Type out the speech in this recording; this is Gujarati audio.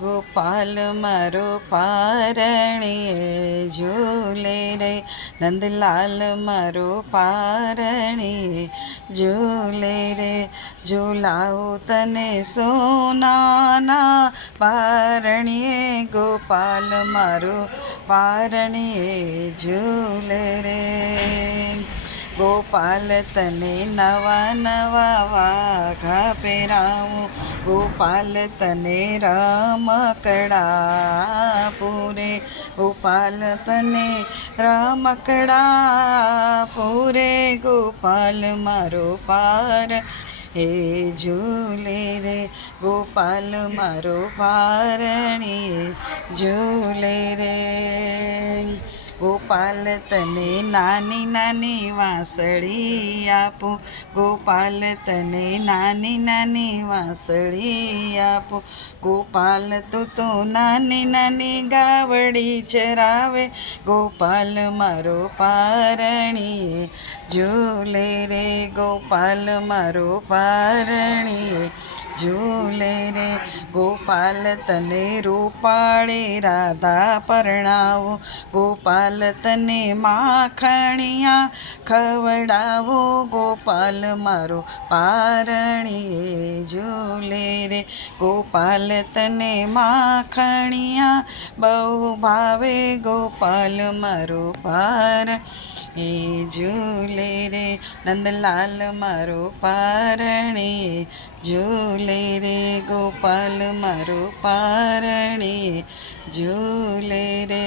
ગોપાલ મારો પારણીએ ઝૂલે રે, નંદલાલ મારો પારણીએ ઝૂલે રે. ઝૂલાવું તને સોનાના પારણીએ, ગોપાલ મારો પારણીએ ઝૂલે રે. ગોપાલ તને નવા નવા વાઘા પહેરાવું, ગોપાલ તને રમકડા પૂરે, ગોપાલ તને રમકડા પૂરે. ગોપાલ મારો પાર એ ઝૂલે રે, ગોપાલ મારો પારણીએ ઝૂલે રે. ગોપાલ તને નાની નાની વાંસળી આપું, ગોપાલ તને નાની નાની વાંસળી આપું. ગોપાલ તું તો નાની નાની ગાવડી ચરાવે, ગોપાલ મારો પારણીએ ઝૂલે રે, ગોપાલ મારો પારણીએ ઝૂલે રે. ગોપાલ તને રૂપાળે રાધા પરણાવું, ગોપાલ તને માખણિયા ખવડાવું, ગોપાલ મારો પારણીએ ઝૂલે રે. ગોપાલ તને માખણિયા બહુ ભાવે, ગોપાલ મારો પાર એ ઝૂલે રે. નંદલાલ મારો પારણીએ ઝૂલે રે, ગોપાલ મારો પારણીએ ઝૂલે રે.